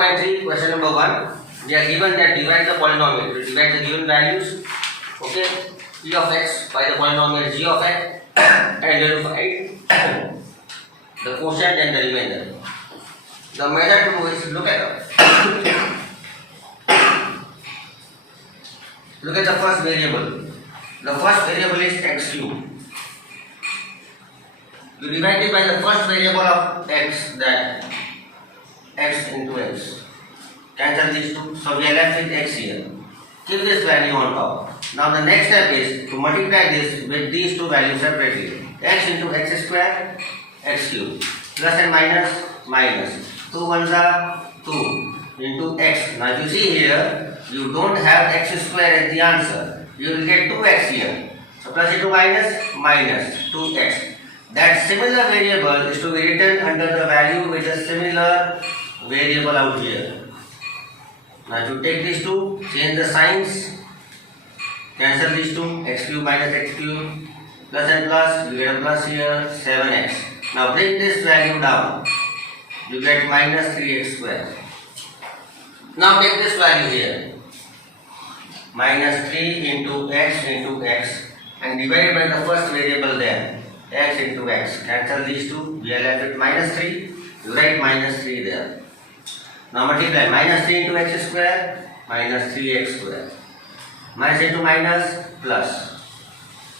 Ex.2.3 question number 1. We are given that divide the polynomial. To divide the given values, okay, p of x by the polynomial g of x and verify the quotient and the remainder. The method to do is look at the first variable. The first variable is x cube. You divide it by the first variable of x, that x into x. Cancel these two. So we are left with x here. Keep this value on top. Now the next step is to multiply this with these two values separately. X into x square, x cube. Plus and minus, minus. 2 ones are 2 into x. Now you see here, you don't have x square as the answer. You will get 2x here. So plus into minus, minus 2x. That similar variable is to be written under the value with a similar variable out here. Now to take these two, change the signs, cancel these two, x cube minus x cube, plus and plus, you get a plus here, 7x. Now bring this value down, you get minus 3x square. Now take this value here, minus 3 into x and divided by the first variable there, x into x. Cancel these two, we are left with minus 3, you write minus 3 there. Now multiply minus 3 into x square, minus 3x square. Minus into minus, plus.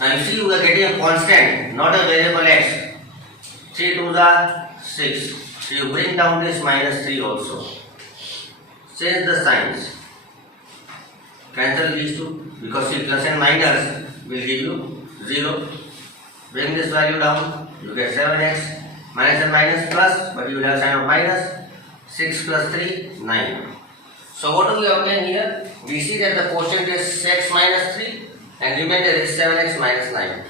Now you see you are getting a constant, not a variable x. 3 to the 6. So you bring down this minus 3 also. Change the signs. Cancel these two, because see plus and minus will give you 0. Bring this value down, you get 7x. Minus and minus plus, but you will have sign of minus. 6 plus 3, 9. So what do we obtain here? We see that the quotient is x minus 3 and remainder is 7x minus 9.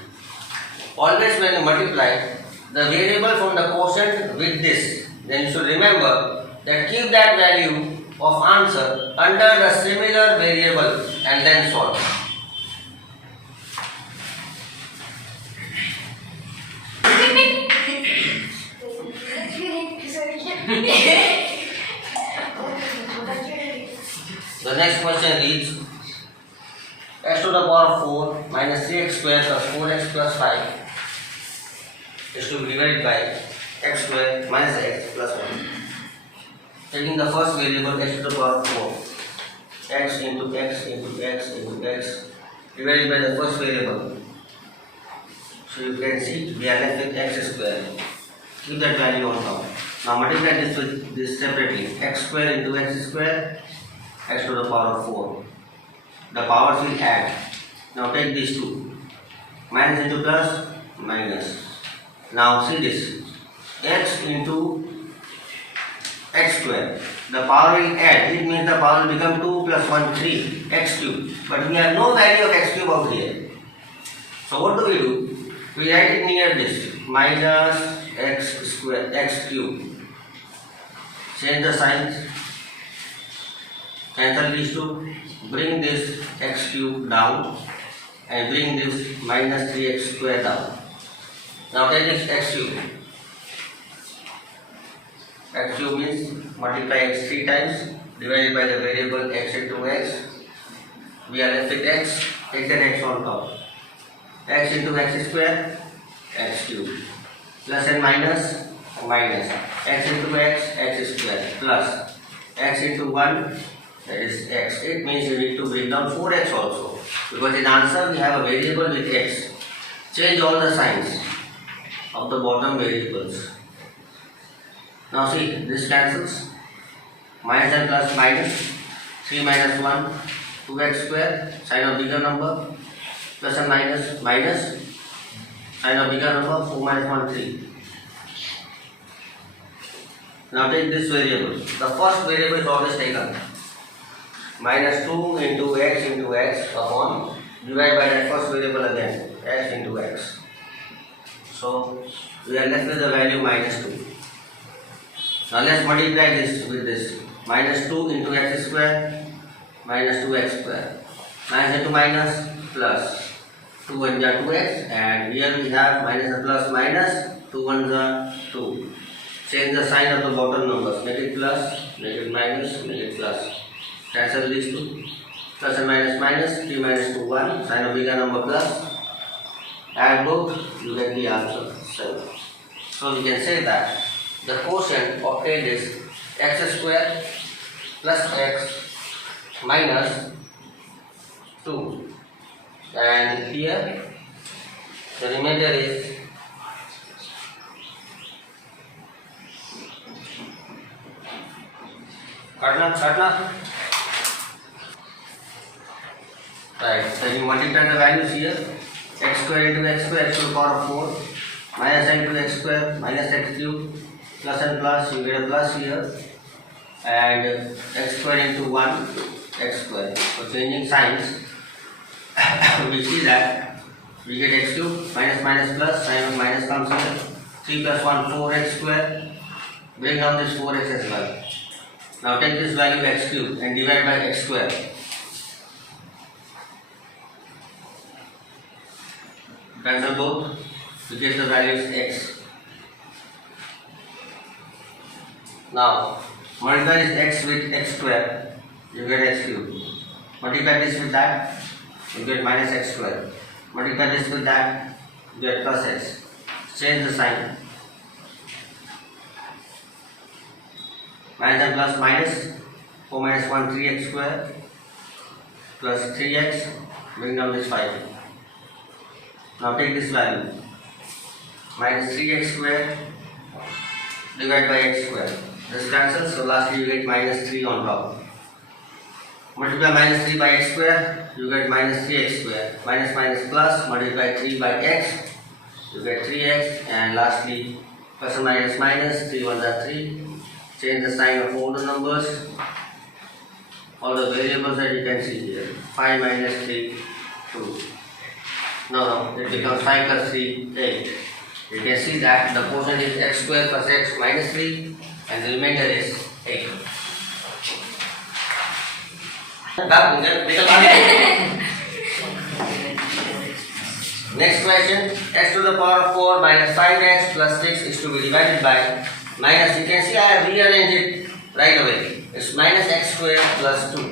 Always when you multiply the variable from the quotient with this, then you should remember that keep that value of answer under the similar variable and then solve. The next question reads x to the power of 4 minus 3x square plus 4x plus 5 is to be divided by x square minus x plus 1. Taking the first variable x to the power of 4, x into x into x into x divided by the first variable. So you can see we are left with x square. Keep that value on top. Now multiply this with this separately. X square into x square, x to the power of 4. The powers will add. Now take these two. Minus into plus, minus. Now see this. X into x square. The power will add. It means the power will become 2 plus 1, 3. X cube. But we have no value of x cube out here. So what do? We write it near this. Minus x square, x cube. Change the signs. Cancel these two. Bring this x cube down and bring this minus 3x square down. Now take this x cube. X cube means multiply x 3 times divided by the variable x into x. We are left with x. Take that x on top. X into x square, x cube. Plus and minus, minus. X into x square. Plus x into 1, that is x. It means you need to bring down 4x also. Because in answer we have a variable with x. Change all the signs of the bottom variables. Now see, this cancels. Minus and plus minus. 3 minus 1, 2x square. Sign of bigger number. Plus and minus, minus. Sign of bigger number, 4 minus 1, 3. Now take this variable. The first variable is always taken. Minus 2 into x upon, divide by that first variable again, x into x. So we are left with the value minus 2. Now let's multiply this with this. Minus 2 into x square, minus 2x square. Minus into minus, plus. 2 1s are 2x, and here we have minus and plus minus, 2 1s are 2. Change the sign of the bottom numbers, make it plus, make it minus, make it plus. Cancel these two. Plus and minus minus, 3 minus 2, 1. Sign a bigger number plus. Add both, you get the answer 7. So we can say that the quotient obtained is x square plus x minus 2. And here the remainder is Katna. Right, then you multiply the values here. X square into x square, x to the power of 4, minus x into x square, minus x cube, plus and plus, you get a plus here, and x square into 1, x square. So changing signs, we see that we get x cube, minus minus plus, sign of minus comes here, 3 plus 1, 4x square, bring down this 4x as well. Now take this value x cube and divide by x square. Cancel both, we get the values x. Now multiply this x with x square, you get x cube. Multiply this with that, you get minus x square. Multiply this with that, you get plus x. Change the sign. Minus and plus minus, 4 minus 1, 3x square, plus 3x, bring down this 5. Now take this value, minus 3x square, divide by x square. This cancels, so lastly you get minus 3 on top. Multiply minus 3 by x square, you get minus 3x square. Minus minus plus, multiply 3 by x, you get 3x. And lastly, plus and minus minus, 3 ones are 3. Change the sign of all the numbers, all the variables that you can see here. 5 minus 3, 2. No, it becomes 5 plus 3, 8. You can see that the quotient is x square plus x minus 3 and the remainder is 8. Next question, x to the power of 4 minus 5x plus 6 is to be divided by minus, you can see I have rearranged it right away. It's minus x square plus 2.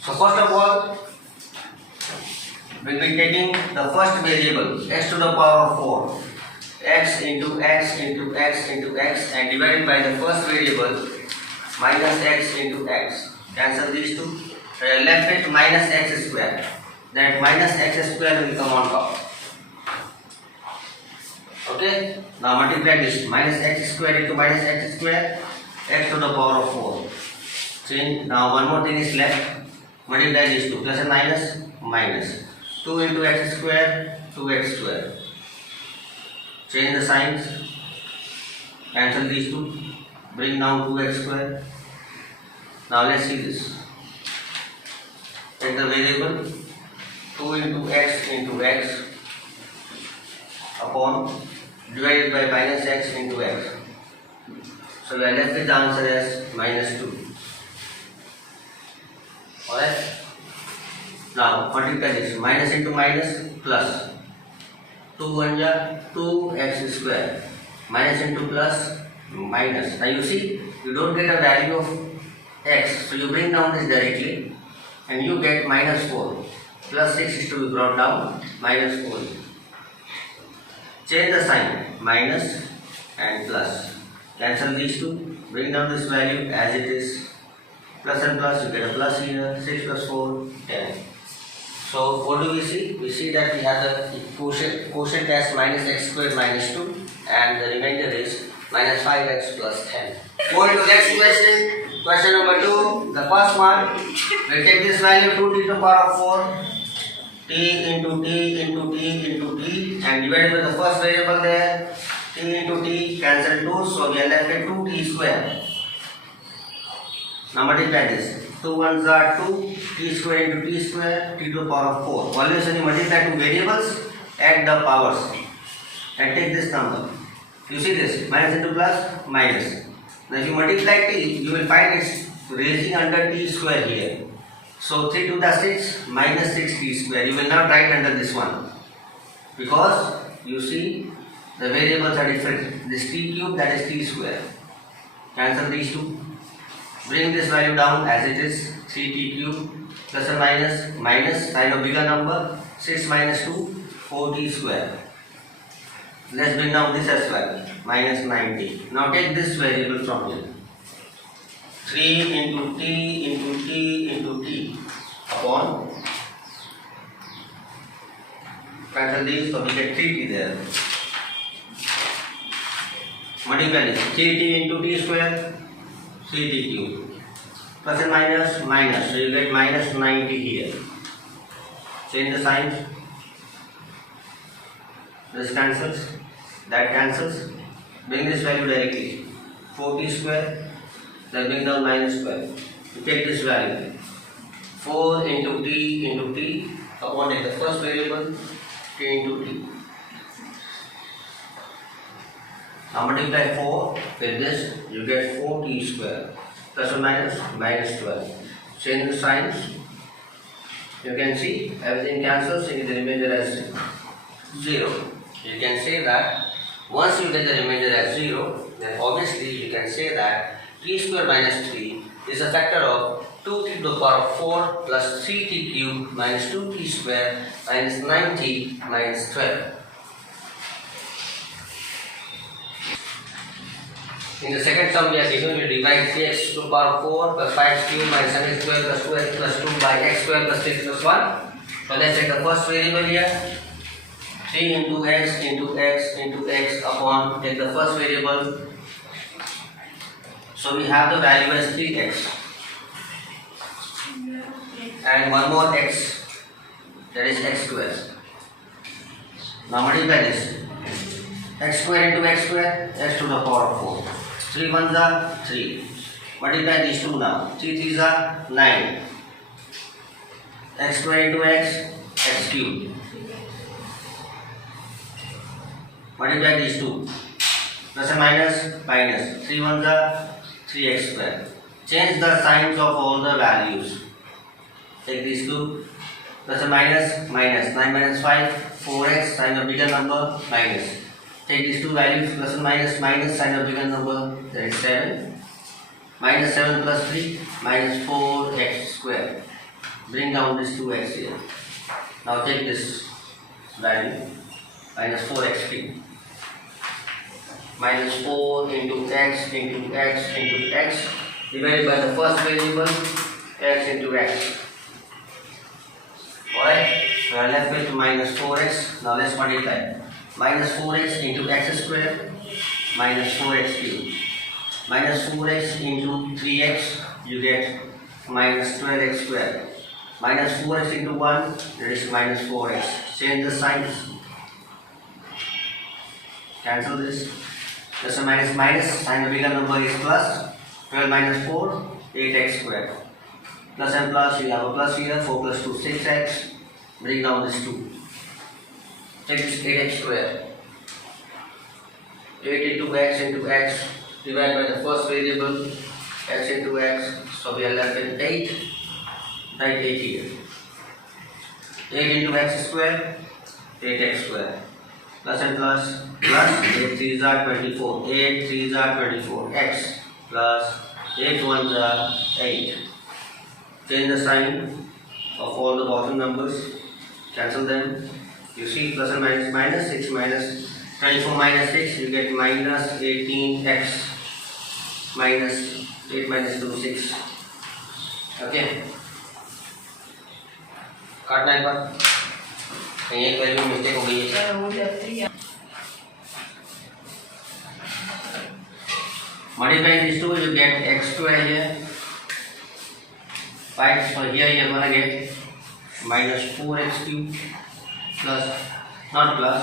So first of all, we'll be taking the first variable, x to the power of 4. X into x into x into x and divided by the first variable, minus x into x. Cancel these two. So I left it minus x square. That minus x square will come on top. Okay, now multiply this minus x square into minus x square, x to the power of 4. Change. Now one more thing is left. Multiply these two, plus and minus, minus. 2 into x square, 2x square. Change the signs. Cancel these two. Bring down 2x square. Now let's see this. Take the variable 2 into x upon divided by minus x into x. So we are left with the answer as minus 2. Alright. Now multiply this. Minus into minus plus. 2 1 ja 2x square. Minus into plus minus. Now you see, you don't get a value of x. So you bring down this directly and you get minus 4. Plus 6 is to be brought down. Minus 4. Change the sign, minus and plus. Cancel these two, bring down this value as it is. Plus and plus, you get a plus here, 6 plus 4, 10. So what do we see? We see that we have the quotient as minus x squared minus 2 and the remainder is minus 5x plus 10. Go to the next question. Question number 2, the first one, we take this value 2 to the power of 4. T into T into T into T and divided by the first variable there, T into T, cancel 2, so we are left with 2T square. Now multiply this, 2 ones are 2, T square into T square, T to the power of 4. Always when you multiply two variables, add the powers and take this number. You see this, minus into plus, minus. Now if you multiply T, you will find it's raising under T square here. So 3 to the 6 minus 6t square. You will not write under this one because you see the variables are different. This t cube, that is t square. Cancel these two. Bring this value down as it is, 3t cube plus or minus sign of bigger number, 6 minus 2, 4t square. Let's bring down this as well, minus 90. Now take this variable from here. 3 into t into t into t upon, cancel these, so we get 3t there. Multiply this, 3t into t square, 3t cube. Plus and minus, so you get minus 90 here. Change the signs. This cancels, that cancels. Bring this value directly. 4t square, then bring down minus 12. You take this value. 4 into t upon take the first variable, t into t. Now multiply 4 with this, you get 4t square. Plus or minus 12. Change the signs. You can see everything cancels and the remainder as 0. You can say that once you get the remainder as 0, then obviously you can say that t square minus 3 is a factor of 2t to the power of 4 plus 3t cube minus 2t square minus 90 minus 12. In the second sum, we are given to divide 3x to the power 4 plus 5 cube minus 7 square plus 2x plus 2 by x square plus 6 plus 1. So let's take the first variable here. 3 into x into x into x upon, take the first variable. So we have the value as 3x. And one more x, that is x square. Now multiply this. X square into x square, x to the power of 4. 3 ones are 3. Multiply these two now. 3 threes are 9. X square into x, x cube. Multiply these two. Plus and minus. 3 ones are 3x square. Change the signs of all the values. Take these two. Plus and minus. 9 minus 5, 4x, sign of bigger number, minus. Take these two values, plus and minus, sign of bigger number, that is 7. Minus 7 plus 3, minus 4x square. Bring down this 2x here. Now take this value, minus 4x cube. Minus 4 into x into x into x divided by the first variable, x into x. Alright, we are left with minus 4x. Now let's multiply. Minus 4x into x square minus 4x cube. Minus 4x into 3x, you get minus 12x square. Minus 4x into 1, that is minus 4x. Change the signs. Cancel this. Plus and minus, sign the bigger number is plus. 12 minus 4, 8x square. Plus and plus, you have a plus here, 4 plus 2, 6x. Bring down this 2. Take this 8x square. 8 into x, divide by the first variable, x into x. So we are left with 8. Write 8 here. 8 into x square, 8x square. Plus and plus, 8 3s are 24. 8 3s are 24. X plus 8 1s are 8. Change the sign of all the bottom numbers. Cancel them. You see plus and minus 6 minus 24 minus 6, you get minus 18x minus 8 minus 2 6. Okay. काटना एक बार. कहीं एक value mistake हो गई है. Modify these two, you get x square here. Right, so here you are gonna get minus 4x cube plus, not plus,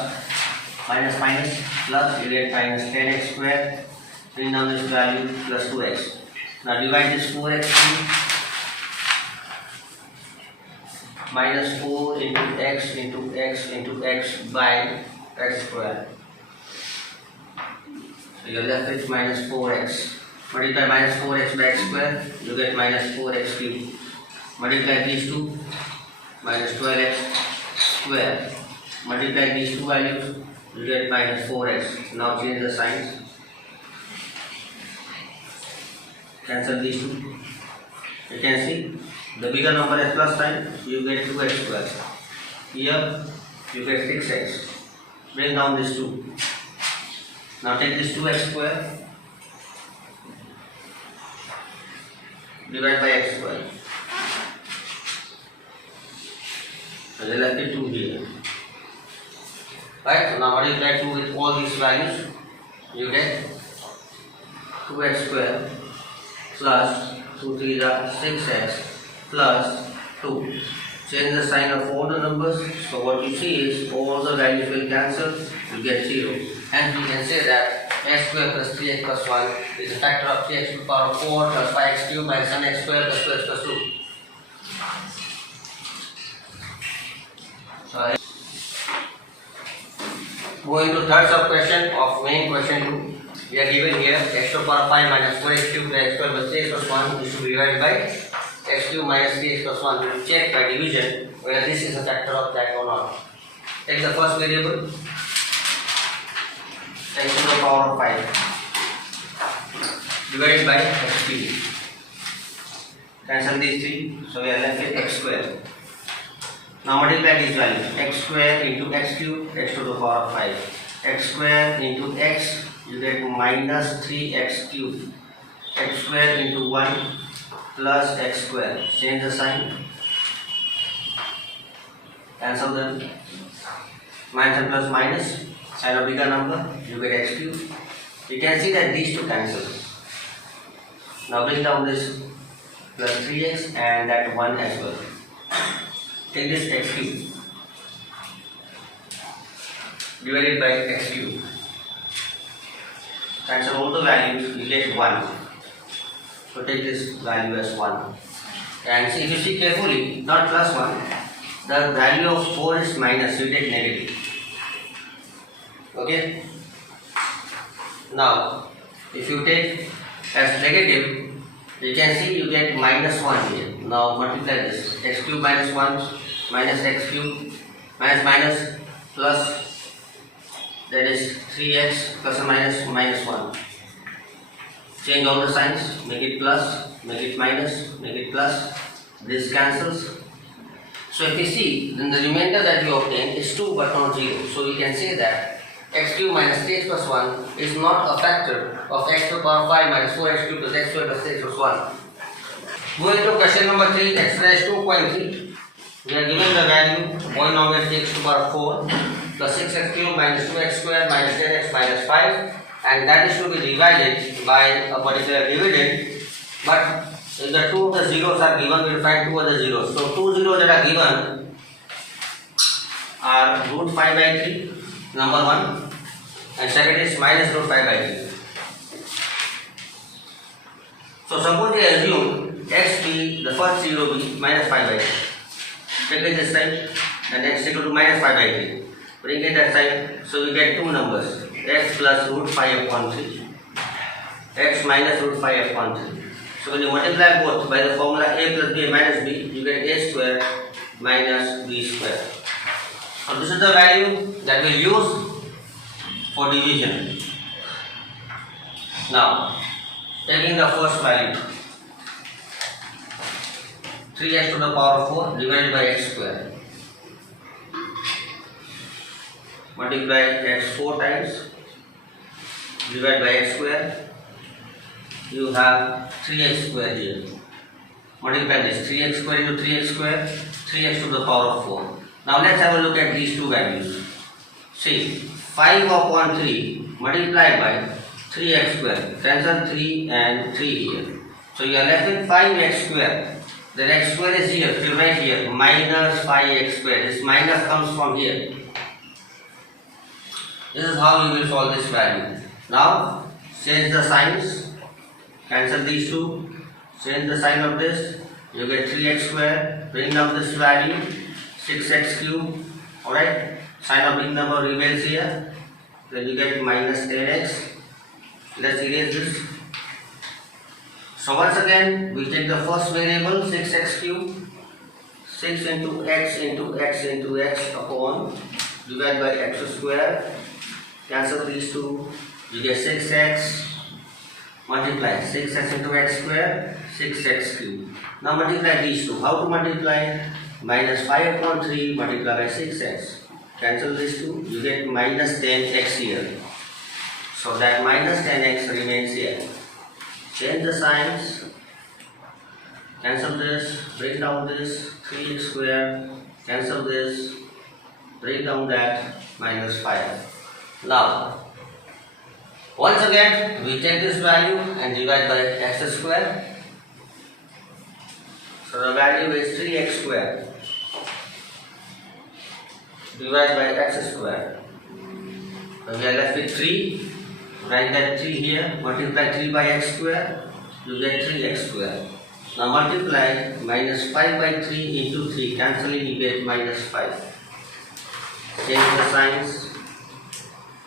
minus plus, you get minus 10x square. Bring down this value plus 2x. Now divide this 4x cube. Minus 4 into x into x into x by x square. So you are left with minus 4x. Multiply minus 4x by x square, you get minus 4x cube. Multiply these two, minus 12x square. Multiply these two values, you get minus 4x. Now change the signs. Cancel these two. You can see the bigger number as plus sign, you get 2x square. Here you get 6x. Bring down this 2. Now take this 2x square divided by x square. So they left it 2 here. Right? So now multiply 2 with all these values. You get 2x square plus 2 3 6x plus 2. Change the sign of all the numbers. So what you see is all the values will cancel. You get 0. And we can say that x square plus 3x plus 1 is a factor of 3x to the power 4 plus 5x cubed minus 7x square plus 2x plus 2. So going to third sub question of main question 2. We are given here x to the power 5 minus 4x cubed plus x square plus 3x plus 1 is to be divided by x cubed minus 3x plus 1. We will check by division whether this is a factor of that or not. Take the first variable x to the power of 5 divided by x cubed. Cancel these 3, so we are left with x square. Now multiply these values, x square into x cubed, x to the power of 5. X square into x, you get minus 3x cubed. X square into 1 plus x square. Change the sign. Cancel them. Minus and plus minus. Sign a bigger number, you get x cubed. You can see that these two cancel. Now bring down this plus 3x and that 1 as well. Take this x cubed divided by x cubed. Cancel all the values, you get 1. So take this value as 1. And see, if you see carefully, not plus 1, the value of 4 is minus, you take negative. Okay? Now, if you take as negative, you can see you get minus 1 here. Now multiply this, x cubed minus 1 minus x cubed minus minus plus, that is 3x plus or minus minus 1. Change all the signs, make it plus, make it minus, make it plus. This cancels. So if you see, then the remainder that you obtain is 2 but not 0. So we can say that x cubed minus 3x plus 1 is not a factor of x to the power 5 minus 4x cubed plus x squared plus 3x plus 1. Moving to question number 3, Ex.2.3. We are given the value polynomial x to the power 4 plus 6x cubed minus 2x squared minus 10x minus 5, and that is to be divided by a particular dividend. But if the two of the zeros are given, we will find two other zeros. So two zeros that are given are root 5 by 3, number 1, and second is minus root 5 by 3. So suppose we assume x be, the first zero be minus 5 by 3. Take it this side and x equal to minus 5 by 3. Bring it that side, so we get two numbers, x plus root 5 upon 3, x minus root 5 upon 3. So when you multiply both by the formula a plus b minus b, you get a square minus b square. So this is the value that we will use for division. Now, taking the first value, 3x to the power of 4 divided by x square. Multiply x 4 times, divide by x square. You have 3x square here. Multiply this, 3x square into 3x square, 3x to the power of 4. Now let's have a look at these two values. See, 5 upon 3 multiplied by 3x square. Cancel 3 and 3 here. So you are left with 5x square. The x square is here, fill right here, minus 5x square. This minus comes from here. This is how you will solve this value. Now, change the signs, cancel these two, change the sign of this, you get 3x square, bring down this value, 6x cube, alright, sign of big number remains here, then you get minus 10x, let's erase this. So once again, we take the first variable, 6x cube, 6 into x into x into x upon, divide by x square, cancel these two, you get 6x multiply 6x into x square, 6x cube. Now multiply these two. How to multiply? Minus 5 upon 3 multiplied by 6x. Cancel these two, you get minus 10x here. So that minus 10x remains here. Change the signs. Cancel this, break down this, 3x square, cancel this, break down that, minus 5. Now, once again, we take this value and divide by x square. So the value is 3x square. Divide by x square. So we are left with 3. Write that 3 here. Multiply 3 by x square. You get 3x square. Now multiply minus 5 by 3 into 3. Cancelling, you get minus 5. Change the signs.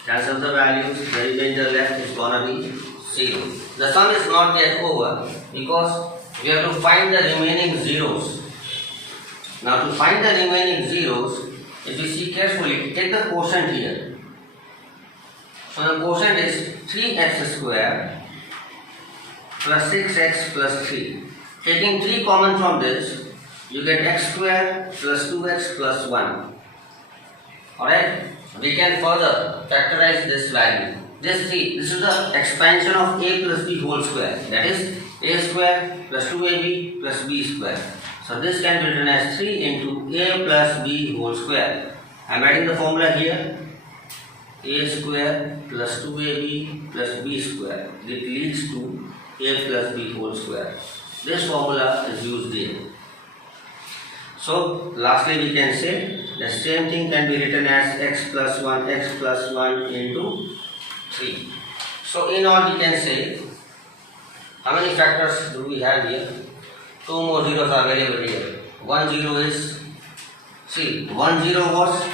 Cancel the values. The remainder left is gonna be 0. The sum is not yet over because we have to find the remaining zeros. Now to find the remaining zeros, if you see carefully, take the quotient here. So the quotient is 3x square plus 6x plus 3. Taking 3 common from this, you get x square plus 2x plus 1. Alright? We can further factorize this value. This is the expansion of a plus b whole square. That is a square plus 2ab plus b square. So this can be written as 3 into a plus b whole square. I am adding the formula here. A square plus 2ab plus b square. It leads to a plus b whole square. This formula is used here. So lastly we can say the same thing can be written as x plus 1 into 3. So in all we can say, how many factors do we have here? 2 more zeros are available here. 1 0 is, see, 1 0 was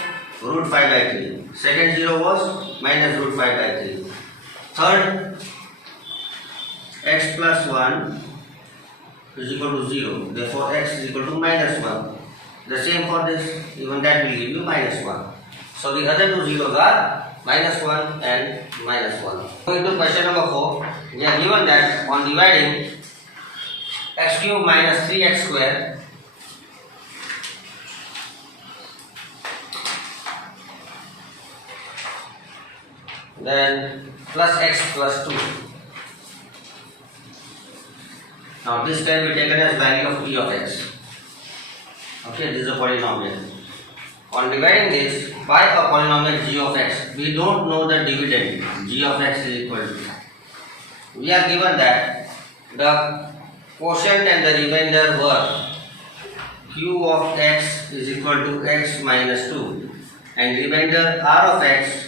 root 5 by 3. Second 0 was minus root 5 by 3. Third, x plus 1 is equal to 0. Therefore x is equal to minus 1. The same for this, even that will give you minus 1. So the other two zeros are minus 1 and minus 1. Going to question number 4, we are given that on dividing x cube minus 3x square, then plus x plus 2. Now this can be taken as value of p of x. Okay, this is a polynomial. On dividing this by a polynomial g of x, we don't know the dividend. G of x is equal to. We are given that the quotient and the remainder were q of x is equal to x minus 2 and remainder r of x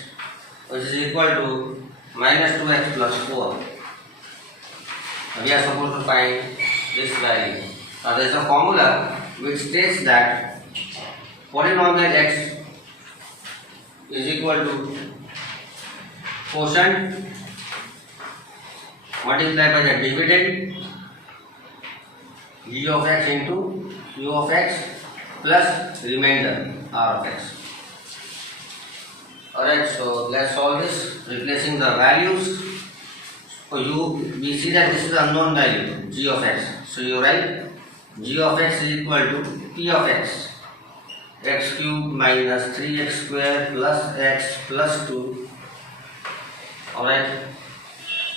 which is equal to minus 2x plus 4. We are supposed to find this value. Now there is a formula which states that polynomial x is equal to quotient multiplied by the dividend g of x into q of x plus remainder r of x. Alright, so let's solve this, replacing the values. We see that this is unknown value, g of x. So you write g of x is equal to p of x, x cube minus 3x square plus x plus 2, alright,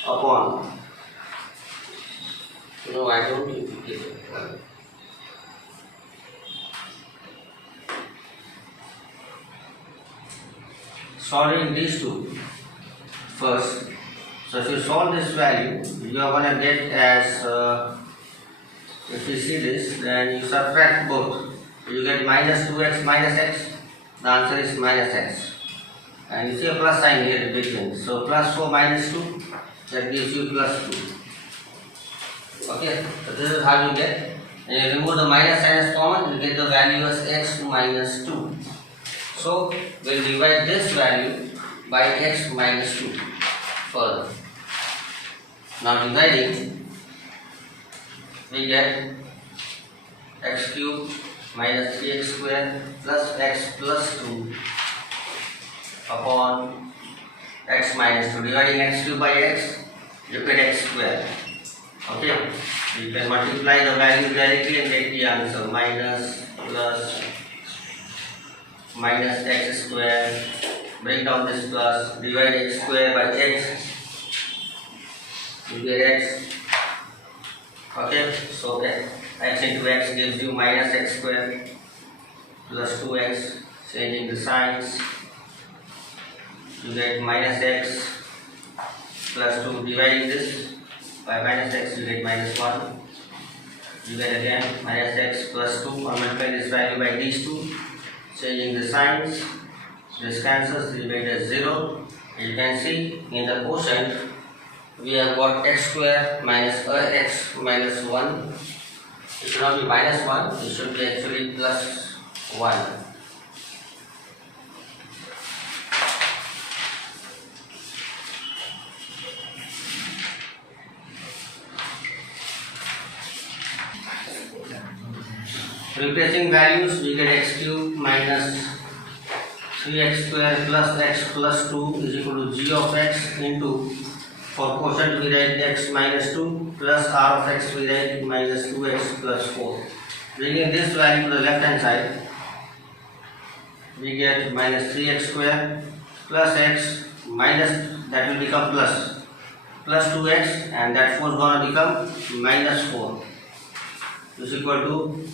upon, no I don't give it. Solving these two first. So if you solve this value, you are going to get as, if you see this, then you subtract both. You get minus 2x minus x, the answer is minus x. And you see a plus sign here in between. So plus 4 minus 2, that gives you plus 2. Okay, so this is how you get. And you remove the minus sign as common, you get the value as x minus 2. So we'll divide this value by x minus 2 further. Now dividing, we get x cube minus 3x square plus x plus 2 upon x minus 2. Dividing x cube by x, you get x square. Okay, you can multiply the value directly and get the answer. Minus x square. Bring down this plus. Divide x square by x. You get x. Okay, so x into x gives you minus x square plus 2x. Changing the signs, you get minus x plus 2. Dividing this by minus x, you get minus 1. You get again minus x plus 2. Multiply this value by these two. Changing the signs, this cancels, you get a 0. You can see in the quotient we have got x square minus x minus 1. It should not be minus 1, it should be actually plus 1. Replacing values, we get x cube minus 3x square plus x plus 2 is equal to g of x into, for quotient we write x minus 2 plus r of x we write minus 2x plus 4. Bringing this value to the left hand side, we get minus 3x square plus x minus, that will become plus 2x, and that 4 is going to become minus 4 is equal to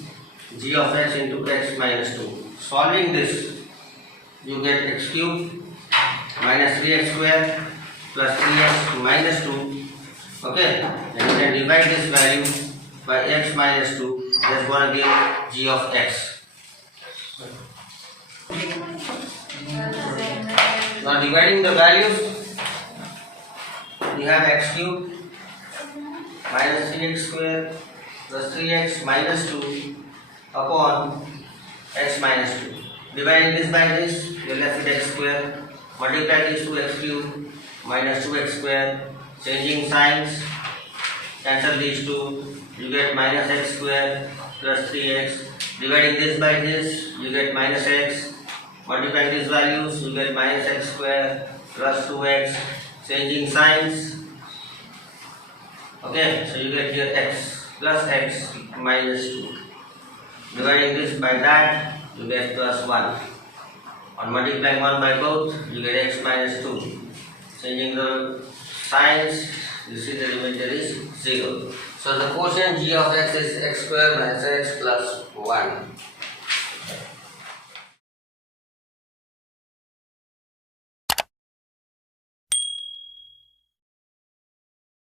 g of x into x minus 2. Solving this, you get x cube minus 3x square plus 3x minus 2. Okay, and you can divide this value by x minus 2. That's going to give g of x. Now dividing the values, we have x cube minus 3x square plus 3x minus 2 upon x minus 2. Dividing this by this, you are left with x square. Multiply this to x cube minus 2x square. Changing signs, cancel these two. You get minus x square plus 3x. Dividing this by this, you get minus x. Multiplying these values, you get minus x square plus 2x. Changing signs. Okay, so you get here x plus x minus 2. Dividing this by that, you get plus 1. On multiplying 1 by both, you get x minus 2. Changing the signs, you see the remainder is 0. So the quotient g of x is x square minus x plus 1.